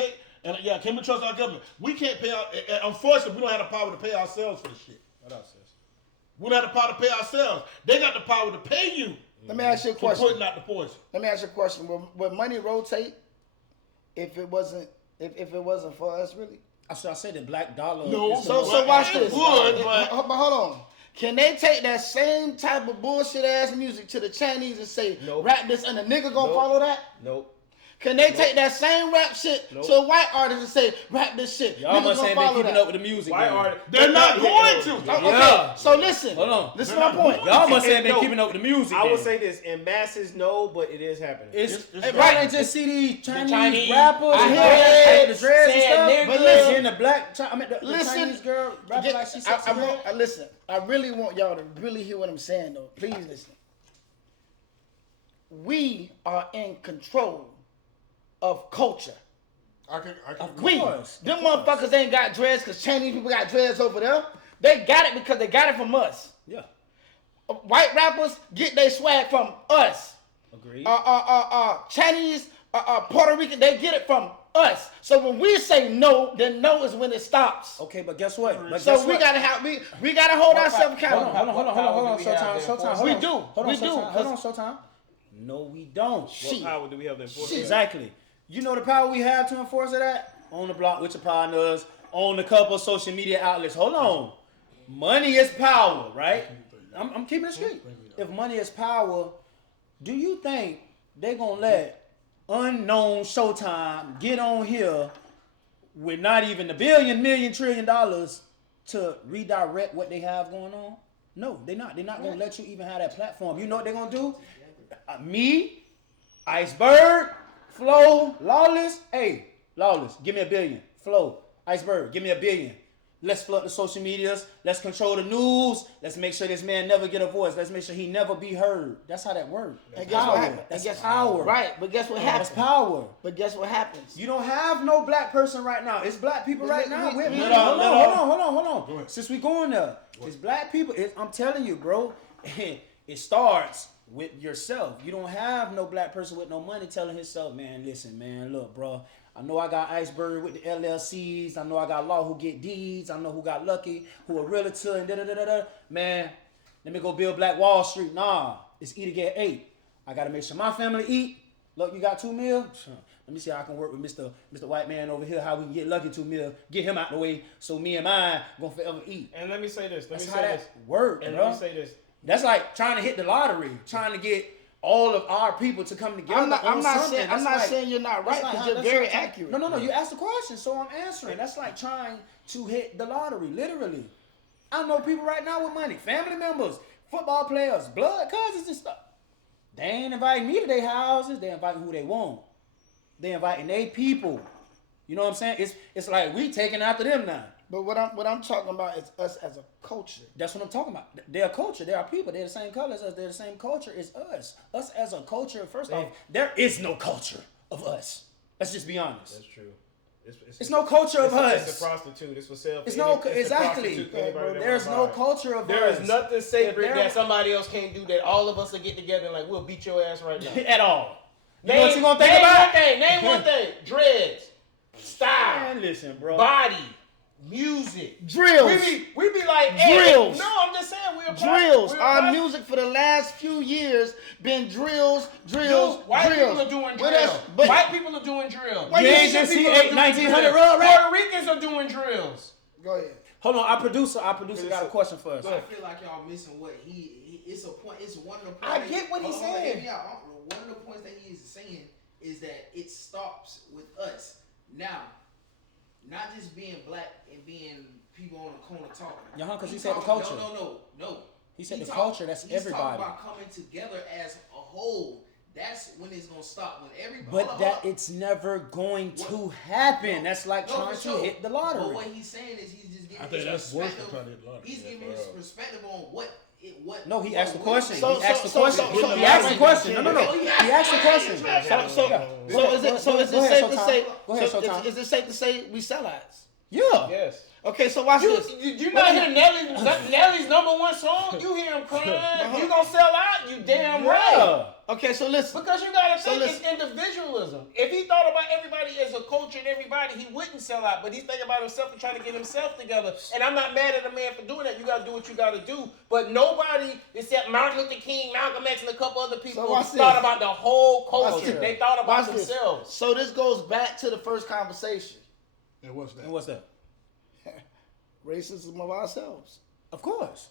And can we trust our government? We can't pay our. Unfortunately, we don't have the power to pay ourselves for the shit. What else, sis? We don't have the power to pay ourselves. They got the power to pay you Let me ask you a for question. putting out the poison. Let me ask you a question. Would money rotate if it wasn't for us, really? I say the black dollar. No. is- So watch it this. would, but- Hold on. Can they take that same type of bullshit ass music to the Chinese and say, Nope. rap this, and the nigga gonna Nope. follow that? Nope. Can they take that same rap shit Nope. to a white artist and say, rap this shit? Y'all Niggas must gonna say they follow keeping that. up with the music. Why game. are They're not going to. Okay, Yeah. so listen. Hold on. Listen They're to my not point. Y'all must say they No. keeping up with the music. I would game. say this: in masses, no, but it is happening. It's It's right. right. Ain't just see these Chinese, Chinese- rappers, I the hear dreads, the dreads and saying stuff. niggas. But listen, the black, the Listen. Chinese girl rapping like she's sexy. Listen, I really want y'all to really hear what I'm saying, though. Please listen. We are in control of culture. I can. We, course, them motherfuckers ain't got dreads because Chinese people got dreads over there. They got it because they got it from us. Yeah, White rappers get their swag from us. agreed. Chinese, Puerto Rican, they get it from us. So when we say no, then no is when it stops. Okay, but guess what? But So guess we what? gotta have we gotta hold ourselves accountable. Hold on, do we have Showtime, to Showtime. enforce hold it? on. We do, Hold on, we do, Showtime. Hold on, Showtime. No, we don't. What power do we have to enforce that? Exactly. You know the power we have to enforce that? On the block with your partners, on a couple social media outlets. Hold on. Money is power, right? I'm keeping it straight. If money is power, do you think they gonna let unknown Showtime get on here with not even $1 billion, million, $1 trillion to redirect what they have going on? No, they're not. They're not gonna let you even have that platform. You know what they're gonna do? Me, Iceberg, Flo, Lawless. Hey, Lawless, give me $1 billion. Flo, Iceberg, give me $1 billion. Let's flood the social medias. Let's control the news. Let's make sure this man never get a voice. Let's make sure he never be heard. That's how that works. And guess what happens? That's power. Right, but guess what happens? That's power. But guess what happens? You don't have no black person right now. It's black people right now. With me. Let Hold on. on. Since we going there, it's black people. I'm telling you, bro. It starts with yourself. You don't have no black person with no money telling himself, man, listen, man, look, bro. I know I got Iceberg with the LLCs. I know I got Law who get deeds. I know who got Lucky, who a realtor, and da-da-da-da-da. Man, let me go build Black Wall Street. Nah, it's eat to get 8. I got to make sure my family eat. Look, you got $2 million? Let me see how I can work with Mr. White Man over here, how we can get Lucky $2 million, get him out the way so me and mine going to forever eat. And let me say this. That's how that works, And bro. let me say this. That's like trying to hit the lottery, trying to get all of our people to come together. I'm not something. saying That's saying you're not right that's because how- you're that's very like- accurate. No. You asked the question, so I'm answering. That's like trying to hit the lottery, literally. I know people right now with money, family members, football players, blood cousins and stuff. They ain't inviting me to their houses. They inviting who they want. They inviting their people. You know what I'm saying? It's like we taking after them now. But what I'm talking about is us as a culture. That's what I'm talking about. They're a culture. They are people. They're the same color as us. They're the same culture as us. Us as a culture, first off, there is no culture of us. Let's just be honest. That's true. It's no culture of us. It's a prostitute. It's for sale. It's no, exactly. There's no culture of There us. is nothing sacred If there- that somebody else can't do that all of us will get together and like, we'll beat your ass right now. At all. You know what you gonna think about? Name one thing. Dreads. Style. Man, listen, bro. Body. Music. Drills. We be like, hey, Drills. no, I'm just saying we're Drills. Our music for the last few years been drills. White drills. people are doing But drill. that's- but- White people are doing drill. You ain't just see 1900 run, right? Puerto Ricans are doing drills. Go ahead. Hold on, our producer got a question for us. I feel like y'all missing what he it's a point. It's one of the points. I get what he's saying. One of the points that he is saying is that it stops with us now, not just being black and being people on the corner talking. Yeah, 'cause he He's said the talking- culture. No. He said the culture, that's he's everybody. talking about coming together as a whole. That's when it's gonna stop. When everybody. But it's never going to happen. That's like trying to hit the But what what he's saying is he's just I giving think his that's worse than perspective. trying to hit the lottery. He's Yeah, giving for his real. perspective on what. No, he asked the question. So- He asked the so- question. so- He asked the question. No. so- He asked the question. So is it safe to say? Go ahead, So Showtime. is it safe to say we sellouts? Yeah. Yes. Okay, so watch this. You not hear Nelly's number one song? You hear him crying. You gonna sell out? You damn right. Okay, so listen. Because you gotta think listen. it's individualism. If he thought about everybody as a culture and everybody, he wouldn't sell out. But he's thinking about himself and trying to get himself together. And I'm not mad at a man for doing that. You gotta do what you gotta do. But nobody except Martin Luther King, Malcolm X, and a couple other people thought about the whole culture. They thought about themselves. So this goes back to the first conversation. And what's that? And what's that? Racism of ourselves. Of course.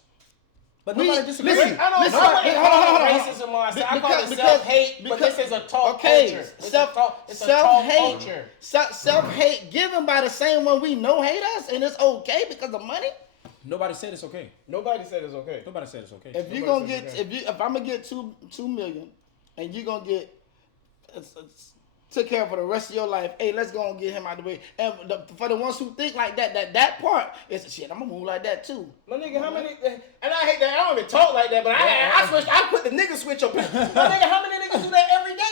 But We- nobody disagrees. listen, I don't listen, know what hold call on. it racism or I call it Because- self-hate, but because- this is a talk okay, culture. It's a talk culture. Self-hate given by the same one we know hate us, and it's okay because of money. Nobody said it's okay. Nobody said it's okay. Nobody said it's okay. If you gonna get, if I'm gonna get two million, and you gonna get took care of for the rest of your life, hey, let's go and get him out of the way. And for the ones who think like that part is shit. I'm gonna move like that too. My nigga, how many? And I hate that. I don't even talk like that, but I put the nigga switch up. My nigga, how many niggas do that every day?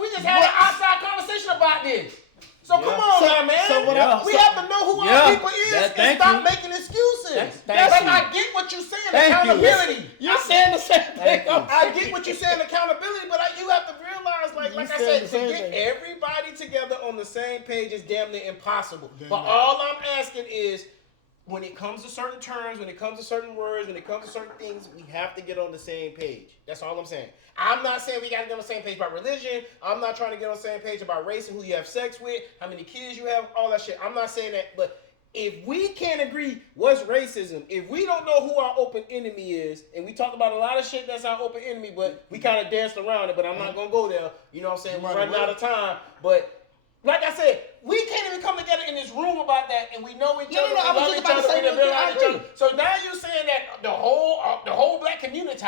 We just had an outside conversation about this. So come on now, man. So we have to know who our people is and stop making excuses. I get what you're saying, accountability. You're saying the same thing. I get what you're saying, accountability, but you have to realize, like I said, to get everybody together on the same page is damn near impossible. But all I'm asking is, when it comes to certain terms, when it comes to certain words, when it comes to certain things, we have to get on the same page. That's all I'm saying. I'm not saying we got to get on the same page about religion. I'm not trying to get on the same page about race and who you have sex with, how many kids you have, all that shit. I'm not saying that, but if we can't agree what's racism, if we don't know who our open enemy is, and we talked about a lot of shit that's our open enemy, but we kind of danced around it, but I'm not going to go there. You know what I'm saying? We're running out of time. But like I said, we can't even come together in this room about that, and we know each other, we love each other, we realize each other. So now you're saying that the whole black community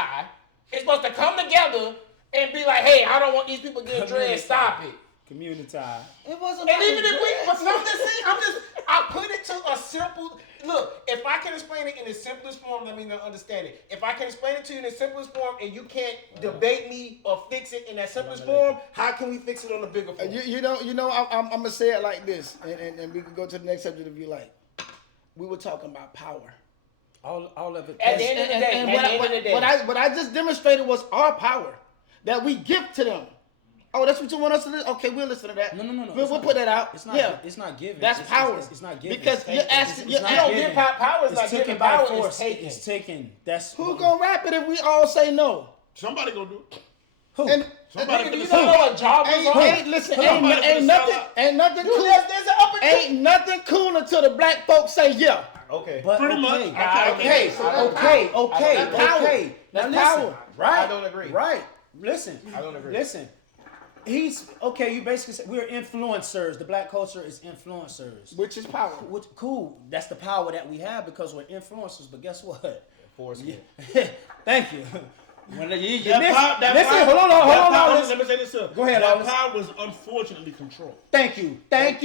is supposed to come together and be like, hey, I don't want these people getting dread, stop it. Community. It wasn't. And even if we, but I'm just saying, I put it to a simple, look, if I can explain it in the simplest form, let me understand it. If I can explain it to you in the simplest form and you can't debate me or fix it in that simplest form, how can we fix it on the bigger form? You know, I'm gonna say it like this, and we can go to the next subject if you like. We were talking about power. All of it. At the end of the day, what I just demonstrated was our power that we give to them. Oh, that's what you want us to listen? Okay, we'll listen to that. No. We'll put that out. It's not. Yeah. It's not given. That's power. It's not given. Because you're asking. You don't give power. It's not given. Power is taken. It's taken. That's who gonna rap it if we all say no? Somebody gonna do it. Who? And do you know what job is on? ain't nothing cool. There's an up and Ain't nothing cool until the black folks say yeah. Okay. But Pretty much. Okay. Okay. That's Now listen. power. Right. I don't agree. Right. Listen. I don't agree. Listen. He's okay. You basically said we're influencers. The black culture is influencers. Which is power. Cool. That's the power that we have because we're influencers. But guess what? Enforcement. Thank you. When listen, hold on. Let me say this too. Go ahead, That Lawless. power was unfortunately controlled. Thank you,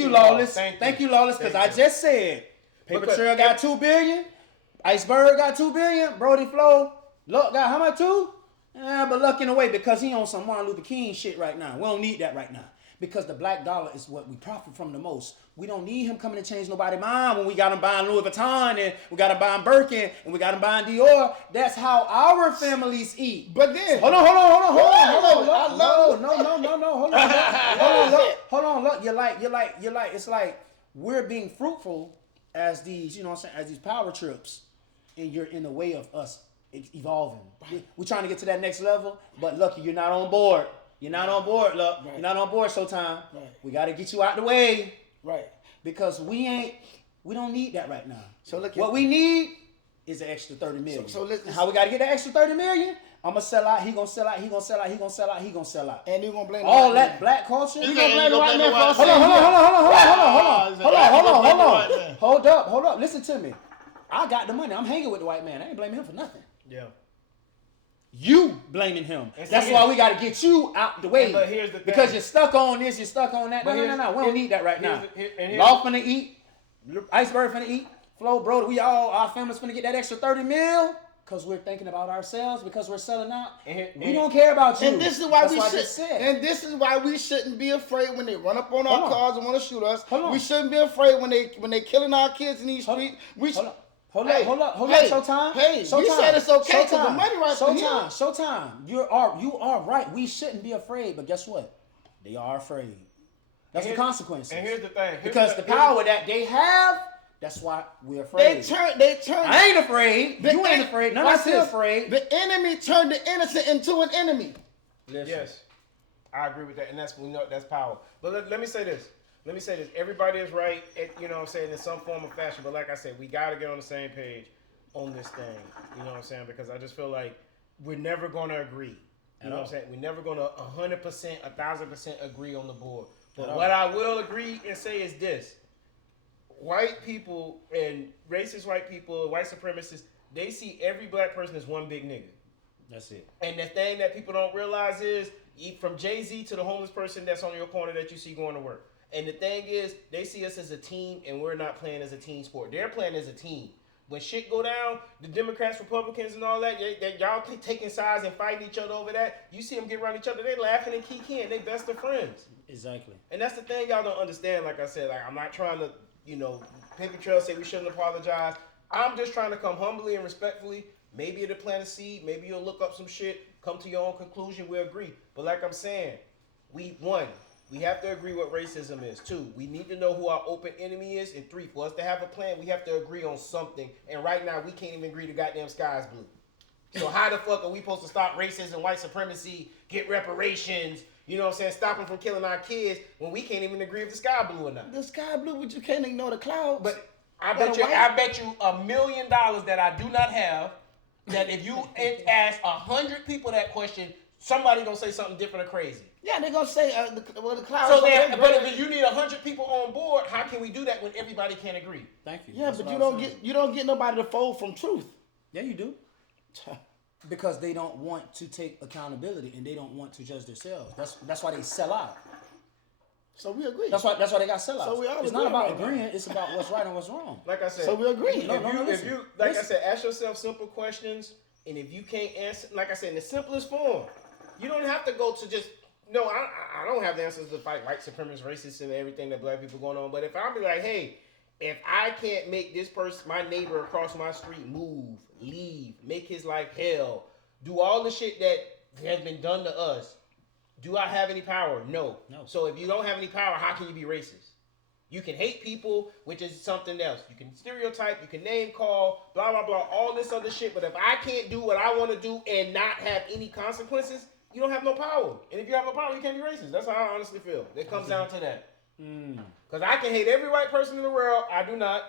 Lawless. Thank you. Lawless, because I just said Paper Trail got $2 billion, Iceberg got $2 billion, Brody Flow, Luck got how much too? But Luck in a way because he on some Martin Luther King shit right now. We don't need that right now because the black dollar is what we profit from the most. We don't need him coming to change nobody's mind when we got him buying Louis Vuitton and we got him buying Birkin and we got him buying Dior. That's how our families eat. But then Hold on. Hold on. Look, you're like. It's like we're being fruitful as these, you know what I'm saying, as these power trips, and you're in the way of us evolving. We're trying to get to that next level, but Lucky, you're not on board. You're not on board, Luck. Right. You're not on board, Showtime. Right. We got to get you out the way. right. Because we don't need that right now. So look, What we need is an extra 30 million. So listen, and how we got to get that extra 30 million? I'm going to sell out. He going to sell out. He going to sell out. He going to sell out. He going to sell out. and you gonna blame All the that white man. black culture. You gonna blame the white man for us Hold saying on. Hold up. Listen to me. I got the money. I'm hanging with the white man. I ain't blaming him for nothing. Yeah. You blaming him. And That's see, why we got to get you out the way. But here's the thing. Because you're stuck on this, you're stuck on that. But No. We don't need that right now. Law finna eat. Iceberg finna eat. Flo, bro, our family's finna get that extra 30 mil. Because we're thinking about ourselves, because we're selling out. And We don't care about you. And this is why That's we what I should. just said. And this is why we shouldn't be afraid when they run up on our Hold on. cars and want to shoot us. Hold on. We shouldn't be afraid when they killing our kids in these Hold streets. Hold Hey, up, hey, Showtime. hey, we Showtime. said it's okay 'cause the Showtime. money right for him. Showtime. You are right. We shouldn't be afraid, but guess what? They are afraid. That's the consequences. And here's the thing. Because the power that they have, that's why we're afraid. They turn. I ain't afraid. You ain't afraid. None of us is afraid. The enemy turned the innocent into an enemy. Listen. Yes, I agree with that, and we know that's power. But let me say this. Everybody is right, you know what I'm saying, in some form or fashion. But like I said, we got to get on the same page on this thing. You know what I'm saying? Because I just feel like we're never going to agree. You know what I'm saying? We're never going to 100%, 1,000% agree on the board. But what I will agree and say is this. White people and racist white people, white supremacists, they see every black person as one big nigga. That's it. And the thing that people don't realize is, from Jay-Z to the homeless person that's on your corner that you see going to work. And the thing is, they see us as a team, and we're not playing as a team sport. They're playing as a team. When shit go down, the Democrats, Republicans, and all that, y'all taking sides and fighting each other over that. You see them get around each other, they laughing and kicking. They best of friends. Exactly. And that's the thing y'all don't understand. Like I said, I'm not trying to, paper trail say we shouldn't apologize. I'm just trying to come humbly and respectfully. Maybe it'll plant a seed. Maybe you'll look up some shit, come to your own conclusion. We'll agree. But like I'm saying, we have to agree what racism is. 2, we need to know who our open enemy is. And 3, for us to have a plan, we have to agree on something. And right now, we can't even agree the goddamn sky is blue. So how the fuck are we supposed to stop racism, white supremacy, get reparations, you know what I'm saying, stop them from killing our kids when we can't even agree if the sky blue or not? The sky blue, but you can't ignore the clouds. But I bet you $1 million that I do not have, that if you ask 100 people that question, somebody gonna say something different or crazy. Yeah, they're gonna say the clouds. So then, but if you need 100 people on board, how can we do that when everybody can't agree? Thank you. Yeah, That's but what you don't get nobody to fold from truth. Yeah, you do. Because they don't want to take accountability and they don't want to judge themselves. That's why they sell out. So we agree. That's why they got sellouts. So we all it's agree not about right now. agreeing. It's about what's right and what's wrong. Like I said, So we agree. If you I said, ask yourself simple questions, and if you can't answer, like I said, in the simplest form, you don't have to go to just. No, I don't have the answers to fight white supremacists, racists, and everything that black people going on. But if I'm be like, hey, if I can't make this person, my neighbor across my street, move, leave, make his life hell, do all the shit that has been done to us, do I have any power? No. So if you don't have any power, how can you be racist? You can hate people, which is something else. You can stereotype, you can name call, blah, blah, blah, all this other shit. But if I can't do what I want to do and not have any consequences, you don't have no power. And if you have no power, you can't be racist. That's how I honestly feel. It comes down to that. Because I can hate every white person in the world. I do not.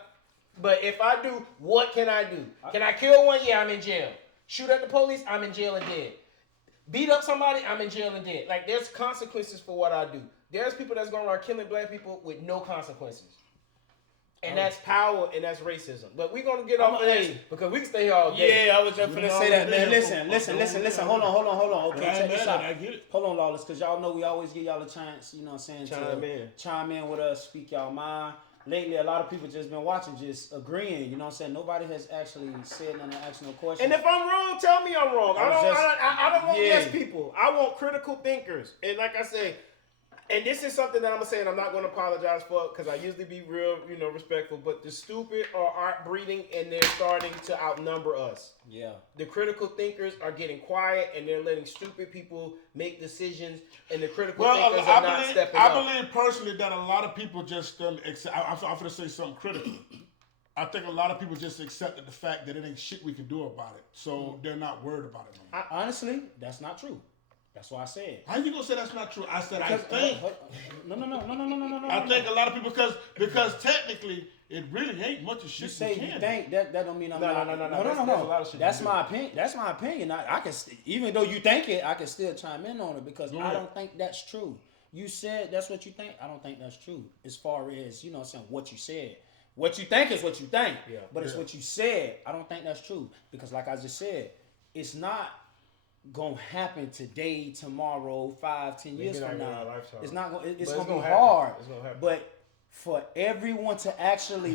But if I do, what can I do? Can I kill one? Yeah, I'm in jail. Shoot at the police? I'm in jail and dead. Beat up somebody? I'm in jail and dead. Like, there's consequences for what I do. There's people that's going around killing black people with no consequences. And that's power and that's racism. But we're going to get off of this because we can stay here all day. Yeah, I was just going to say that, man. Listen. Hold on. Okay, check this out. I get it. Hold on, Lawless, because y'all know we always give y'all a chance, you know what I'm saying, chime in with us, speak y'all mind. Lately, a lot of people just been watching, just agreeing, you know what I'm saying? Nobody has actually said nothing, asked no questions. And if I'm wrong, tell me I'm wrong. I don't want Yeah. yes people. I want critical thinkers. And like I say, and this is something that I'm going to say, and I'm not going to apologize for because I usually be real, respectful. But the stupid are breeding, and they're starting to outnumber us. Yeah. The critical thinkers are getting quiet, and they're letting stupid people make decisions, and the critical thinkers are not stepping up. I believe personally that a lot of people just accept. I'm going to say something critical. I think a lot of people just accepted the fact that it ain't shit we can do about it, so they're not worried about it no more. Honestly, that's not true. That's what I said. How you gonna say that's not true? I said I think. No. I think a lot of people because technically it really ain't much of shit. You say you can think that don't mean I'm not. No. No. There's a lot of shit That's you my opinion. That's my opinion. I can even though you think it, I can still chime in on it because I don't think that's true. You said that's what you think. I don't think that's true. As far as what you said. What you think is what you think. Yeah. But it's what you said. I don't think that's true because, like I just said, it's not gonna happen today, tomorrow, 5, 10 years from now. It's not gonna. It's gonna be hard. It's gonna happen. But for everyone to actually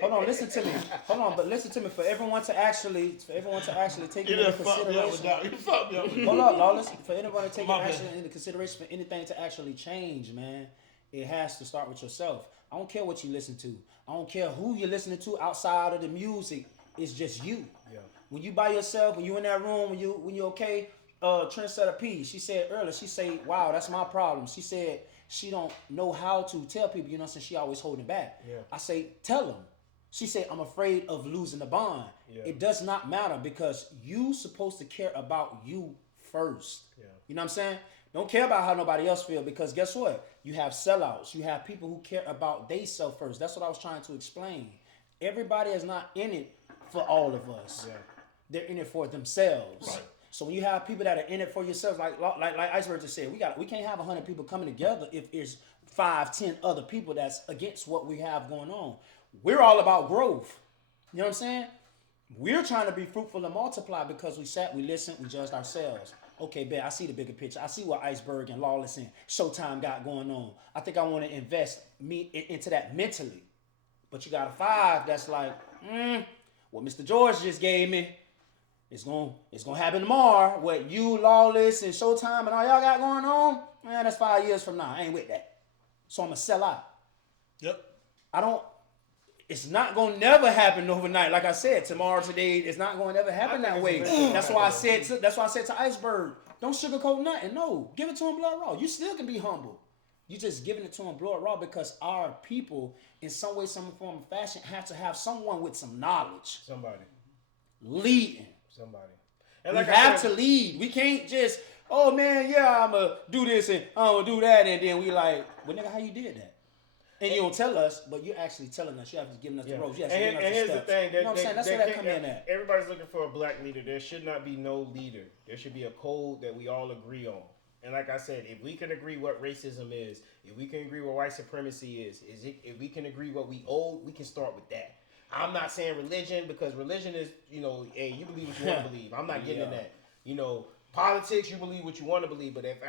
hold on, listen to me. Hold on, but listen to me. For everyone to actually take You into done fucked me up with consideration. that. You fucked me up with Hold on, Lawless. For anyone to take My it bad. actually into consideration, for anything to actually change, man, it has to start with yourself. I don't care what you listen to. I don't care who you're listening to outside of the music. It's just you. Yeah. When you by yourself, when you in that room, when you okay. Trendsetter P, she said earlier, she said, wow, that's my problem. She said she don't know how to tell people, you know, since she always holding back. Yeah. I say, tell them. She said, I'm afraid of losing the bond. Yeah. It does not matter because you supposed to care about you first. Yeah. You know what I'm saying? Don't care about how nobody else feel because guess what? You have sellouts. You have people who care about they self first. That's what I was trying to explain. Everybody is not in it for all of us. Yeah. They're in it for themselves. Right. So when you have people that are in it for yourselves, like Iceberg just said, we can't have 100 people coming together if there's 5-10 other people that's against what we have going on. We're all about growth. You know what I'm saying? We're trying to be fruitful and multiply because we sat, we listened, we judged ourselves. Okay, bet I see the bigger picture. I see what Iceberg and Lawless and Showtime got going on. I think I want to invest into that mentally. But you got a 5 that's like, what Mr. George just gave me. It's gonna happen tomorrow. What you, Lawless, and Showtime and all y'all got going on, man, that's 5 years from now. I ain't with that. So I'm gonna sell out. Yep. It's not gonna never happen overnight. Like I said, tomorrow, today, it's not gonna never happen that way. That's why I said to Iceberg, don't sugarcoat nothing. No, give it to him blood raw. You still can be humble. You just giving it to him blood raw because our people, in some way, some form of fashion, have to have someone with some knowledge. Somebody. Leading. Somebody. We like I have said- to lead. We can't just, oh man, yeah, I'm going to do this and I'm going to do that. And then we like, well, nigga, how you did that? And you don't tell us, but you're actually telling us. You have to give us the ropes. You have to give us And the here's the steps. thing. You know what I'm saying? That's where that come in at. Everybody's looking for a black leader. There should not be no leader. There should be a code that we all agree on. And like I said, if we can agree what racism is, if we can agree what white supremacy is if we can agree what we owe, we can start with that. I'm not saying religion because religion is, hey, you believe what you want to believe. I'm not getting in that. Politics, you believe what you want to believe. But like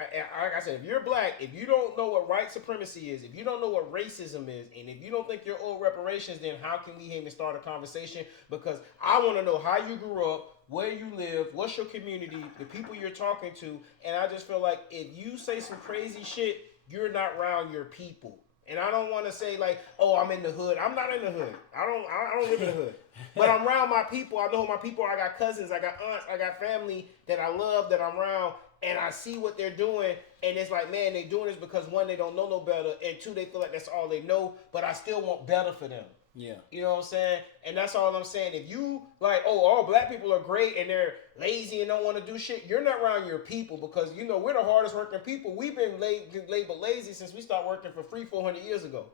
I said, if you're black, if you don't know what white supremacy is, if you don't know what racism is, and if you don't think you're owed reparations, then how can we even start a conversation? Because I want to know how you grew up, where you live, what's your community, the people you're talking to, and I just feel like if you say some crazy shit, you're not around your people. And I don't want to say like, oh, I'm in the hood. I'm not in the hood. I don't live in the hood. But I'm around my people. I know who my people are. I got cousins. I got aunts. I got family that I love, that I'm around. And I see what they're doing. And it's like, man, they're doing this because one, they don't know no better. And two, they feel like that's all they know. But I still want better for them. Yeah. You know what I'm saying? And that's all I'm saying. If you like, oh, all black people are great and they're lazy and don't want to do shit, you're not around your people because, we're the hardest working people. We've been labeled lazy since we started working for free 400 years ago.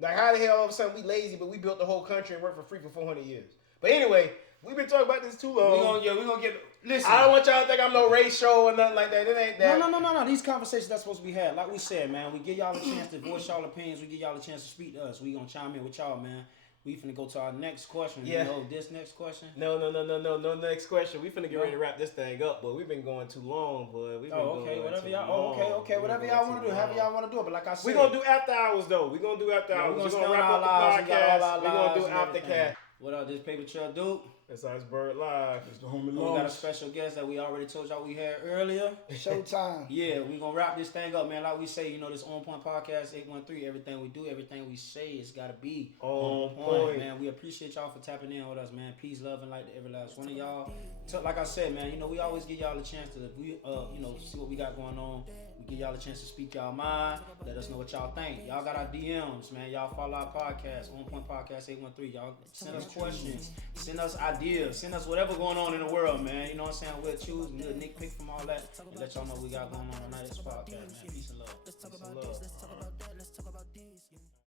Like, how the hell all of a sudden we lazy, but we built the whole country and worked for free for 400 years? But anyway, we've been talking about this too long. We're gonna get, listen. I don't want y'all to think I'm no race show or nothing like that. It ain't that. No. These conversations that's supposed to be had. Like we said, man, we give y'all a chance to voice y'all opinions. We give y'all a chance to speak to us. We gonna chime in with y'all, man. We finna go to our next question. Yeah. This next question. No next question. We finna get ready to wrap this thing up, but we've been going too long, boy. We've been going whatever too y'all. long. Okay, whatever y'all want to do. However y'all want to do it. But like I said, We're gonna do after hours though. We're gonna do after hours. We're gonna wrap up the podcast. We're gonna do after cast. What up, this Paper Trail Duke? That's Iceberg Live. It's the homie We got a Lawless. special guest that we already told y'all we had earlier. Showtime. Yeah, we gonna wrap this thing up, man. Like we say, this On Point Podcast 813. Everything we do, everything we say, it's gotta be On point. man. We appreciate y'all for tapping in with us, man. Peace, love, and light to every last one of y'all. Like I said, man, we always give y'all a chance to, see what we got going on. We give y'all a chance to speak y'all mind. Let us know what y'all think. Y'all got our DMs, man. Y'all follow our podcast, On Point Podcast 813. Y'all send us questions, send us ideas, send us whatever going on in the world, man. You know what I'm saying? We'll choose a little nick pick from all that and let y'all know what we got going on tonight. This podcast, man. Peace and love. Peace and love.